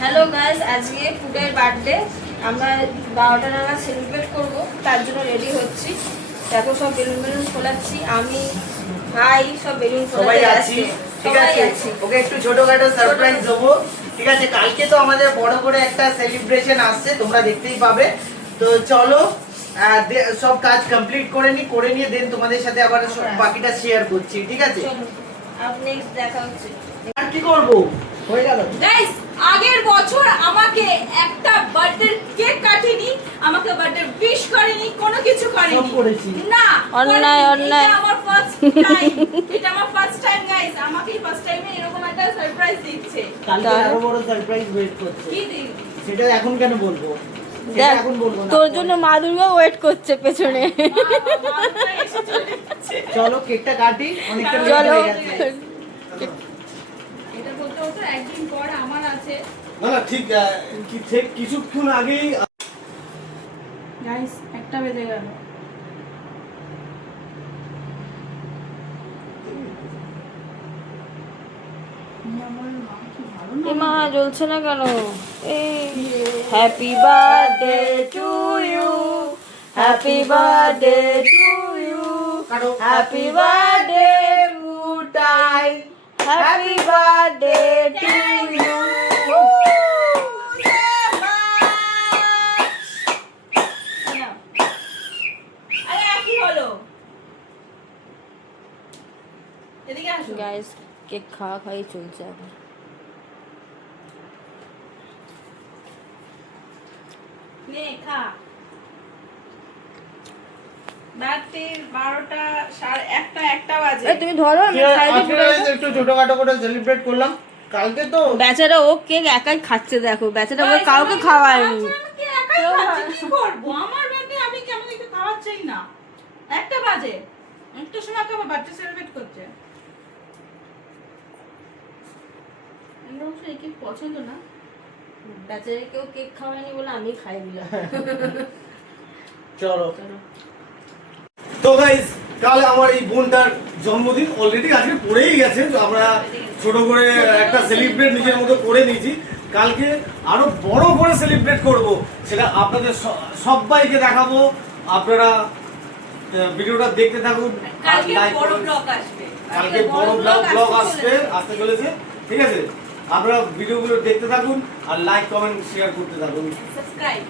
Hello guys, আজকে ফুডের birthday. আমরা 12টা নাগাদ সেলিব্রেট করব, তার জন্য রেডি হচ্ছি। দেখো সব বেলুন ফোলাচ্ছি, আমি ভাই সব বেলুন সবাই আছি। ঠিক আছে, ওকে একটু ছোটখাটো সারপ্রাইজ দেবো। ঠিক আছে, কালকে তো আমাদের বড় করে একটা সেলিব্রেশন আসছে, তোমরা দেখতেই পাবে। তো চলো সব কাজ কমপ্লিট করে নিয়ে দেন তোমাদের সাথে আবার বাকিটা শেয়ার করছি। ঠিক আছে, আপ নেক্সট দেখা হচ্ছে। আর কি করবো, হয়ে গেল গাইস। আগের বছর আমাকে একটা বার্থডে কেক কাটেনি, আমাকে বার্থডে উইশ করেনি, কোনো কিছু করেনি। না, অন্যায়। এটা আমার ফার্স্ট টাইম, এটা আমার ফার্স্ট টাইম গাইস। আমাকে ফার্স্ট টাইমে এরকম একটা সারপ্রাইজ দিচ্ছে। কালকে আরো বড় সারপ্রাইজ ওয়েট করছে। কি দিবি? সেটা এখন কেন বলবো, সেটা দেখ, এখন বলবো না। তোর জন্য মা দুর্গা ওয়েট করছে পেছনে। চলো কেকটা কাটি, অনেকটা লেট চলো। হয়ে গেছে। এটা বলতে হতো একদিন পর আমার আছে। না ঠিক কিছুক্ষণ আগেই গাইস একটা বেজে গেল। মা জ্বলছে না কেন? Happy birthday to you, happy birthday to you, happy birthday ফুটাই, হ্যাপি বার্থডে টু ইউ। আরে কি হলো? এদিকে আসো। গাইস, কেক খাওয়া খাই চলছে এখন। নে খা। রাতে 12টা 1:30 বাজে। এই তুমি ধরো, আমি খাই দিই পুরো। একটু ছোটখাটো করে সেলিব্রেট করলাম। কালকে তো বেচারা ও কেক একাই খাচ্ছে, দেখো বেচারা ও কাউকে খাওয়ায়নি। আমি একাই খাচ্ছি, কি করব? আমার বার্থডে আমি কেমন একটু খাওয়াচ্ছই না। 1টা বাজে, একটু সময় আমার বার্থডে সেলিব্রেট করছে। আমার অবশ্য এই কেক পছন্দ না। বেচারা কেউ কেক খাওয়ায়নি বলে আমি খাই দিলাম। চলো। তো গাইস, কাল আমার এই বোনটার জন্মদিন অলরেডি আজকে পড়েই গেছে। তো আমরা ছোট করে একটা সেলিব্রেট নিজের মতো করে নিয়েছি। কালকে আরো বড় করে সেলিব্রেট করব, সেটা আপনাদের সবাইকে দেখাবো। আপনারা ভিডিওটা দেখতে থাকুন। কালকে লাইক বড় করুন। ব্লগ আসবে। কালকে বড় ব্লগ আসতে চলেছে। ঠিক আছে, আপনারা ভিডিওগুলো দেখতে থাকুন আর লাইক কমেন্ট শেয়ার করতে থাকুন। সাবস্ক্রাইব